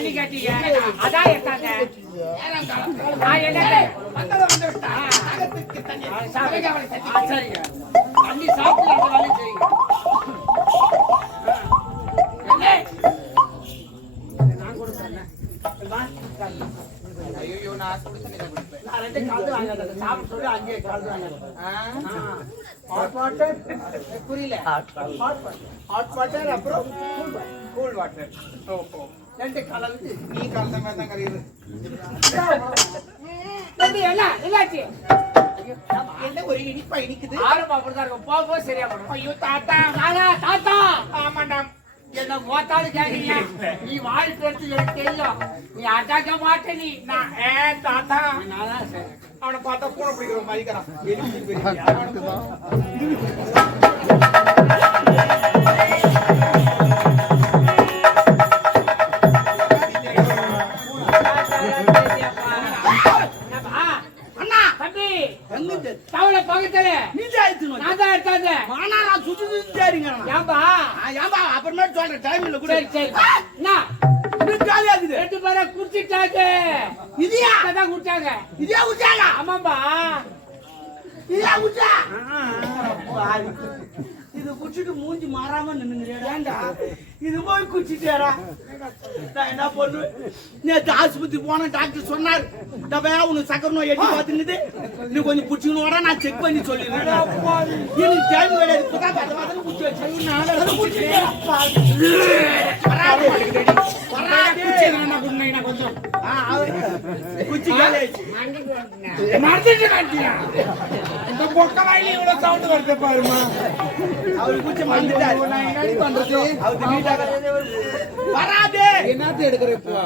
தண்ணி கேட்டீங்க அதான் எத்தாங்க நான் என்ன சரிங்க தண்ணி சாப்பிட்டு அந்த வேலையும் செய்யுங்க நான் கொடுக்குறேன் ஐயோ நான் குடிச்சேன் நான் ரெண்டு கால் வாங்க சாப்பிட்டு சொல்லி அங்கேயே கால் வாங்க ஹாட் வாட்டர் புரியல ஹாட் வாட்டர் அப்புறம் கூல் வாட்டர் ஓஹோ ரெண்டு கலந்து நீ கலந்த மாதிரி தான் கரையுது என்ன என்னாச்சு என்ன ஒரு இனிப்பா இனிக்குது ஆரம்பம் அப்படிதான் இருக்கும் போக சரியா போடும் ஐயோ தாத்தா தாத்தா ஆமாண்டா என்ன மோத்தாலும் கேக்குறீங்க நீ வாழ் பேர்த்து எனக்கு தெரியும் நீ அட்டாக்க மாட்டே நீ நான் தாத்தா நான் சரி அவனை பார்த்தா பூனை பிடிக்கிற மதிக்கிறான் அண்ணா தம்பி தவளை பக்கத்துல நான் தான் எடுத்தாங்க நான் சுத்தி சரிங்க ஏன்பா ஏன்பா அப்புறமேட்டு சொல்றேன் டைம் இல்ல கூட சரி சரி என்ன ஜாலியா இருக்குது ரெண்டு பேரும் குடிச்சிட்டாங்க இதையா அதான் குடிச்சாங்க இதே குச்சாங்க ஆமாம்பா இதே குச்சா இது குச்சிட்டு மூஞ்சி மாறாம நின்னுங்கடா இது போய் குச்சிட்டாரா நான் என்ன பண்ணுவேன் நேற்று ஆஸ்பத்திரி போன டாக்டர் சொன்னார் டப்பா உனக்கு சக்கரை நோய் எட்டி பார்த்துங்குது நீ கொஞ்சம் பிடிச்சிக்கணும் வர நான் செக் பண்ணி சொல்லிடுறேன் எனக்கு டைம் கிடையாது இப்பதான் பத்த பத்தன்னு குச்சி வச்சு குச்சி இந்த பொக்க வாயில இவ்வளவு சவுண்ட் வருது பாருமா அவரு குச்சி மறந்துட்டாரு வராது என்னத்த எடுக்கிற இப்போ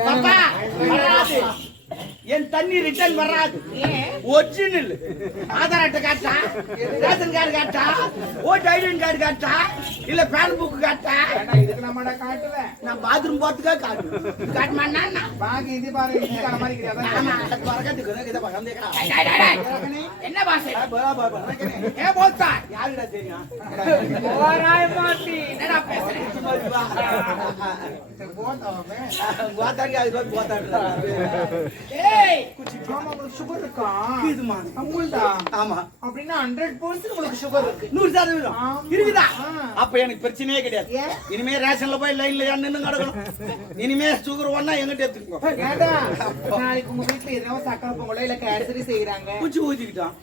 பாப்பா வராது என் தண்ணி ரிட்டர்ன் வராது ஒரிஜினல் ஆதார் அட்டை காட்டா ரேஷன் கார்டு காட்டா ஓட்டு ஐடென்டி கார்டு காட்டா இல்ல பேன் புக் காட்டா இதுக்கு நம்ம காட்டுல நான் பாத்ரூம் போறதுக்கா காட்டு காட்டுமாண்ணா பாக்கி இது பாரு இது மாதிரி என்ன பாசை ஏ போல்தா யாருடா தெரியும் ஓராய் மாட்டி என்னடா பேசுறேன் போத்தாடி அது போத்தாடுறா ஏய் குச்சி ஆமா உங்களுக்கு சுகர் இருக்கா இதுமா அமுல்டா ஆமா அப்படின்னா 100% உங்களுக்கு சுகர் இருக்கு 100% இருக்குதா அப்ப எனக்கு பிரச்சனையே கிடையாது இனிமே ரேஷன்ல போய் லைன்ல நின்னு கிடக்கணும் இனிமே சுகர் ஒண்ணா எங்கிட்ட எடுத்துக்கோ ஏடா நாளைக்கு உங்க வீட்ல ஏதோ சக்கரை பொங்கலோ இல்ல கேசரி செய்யறாங்க குச்சி ஊத்திக்கிட்டான்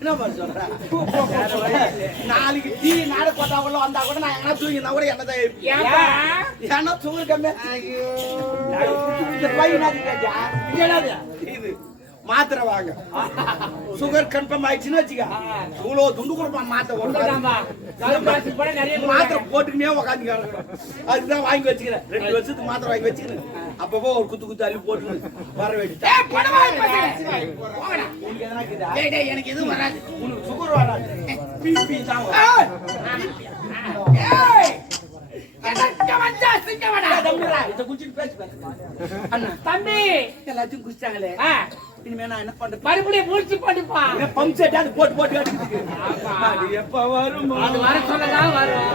என்ன பண்ண சொல்ற நாளைக்கு டீ நாடு போட்டாவளோ வந்தா கூட நான் எங்கன்னா தூங்கினா கூட என்னதான் ஏன்னா சுகர் கம்மி ஐயோ இந்த பையனா இது மாத்திரை வாங்க சுகர் கன்ஃபார்ம் ஆயிடுச்சுன்னு வச்சுக்க இவ்வளவு துண்டு கொடுப்பான் மாத்திரை போட்டுக்கினே உக்காந்துக்க அதுதான் வாங்கி வச்சுக்கிறேன் 2 வருஷத்துக்கு மாத்திரை வாங்கி வச்சுக்கிறேன் அப்பப்போ ஒரு குத்து அள்ளி போட்டு வர வேண்டியது எனக்கு எதுவும் வராது உனக்கு சுகர் வராது பிபி தான் தம்பி எல்லாத்தையும் குடிச்சாங்களே இனிமே நான் என்ன பண்றது மறுபடியும் முடிச்சு பண்ணிப்பா பம்ப் செட் அது போட்டு அடிக்கிறதுக்கு எப்ப வரும் அது வர சொல்லதான் வரும்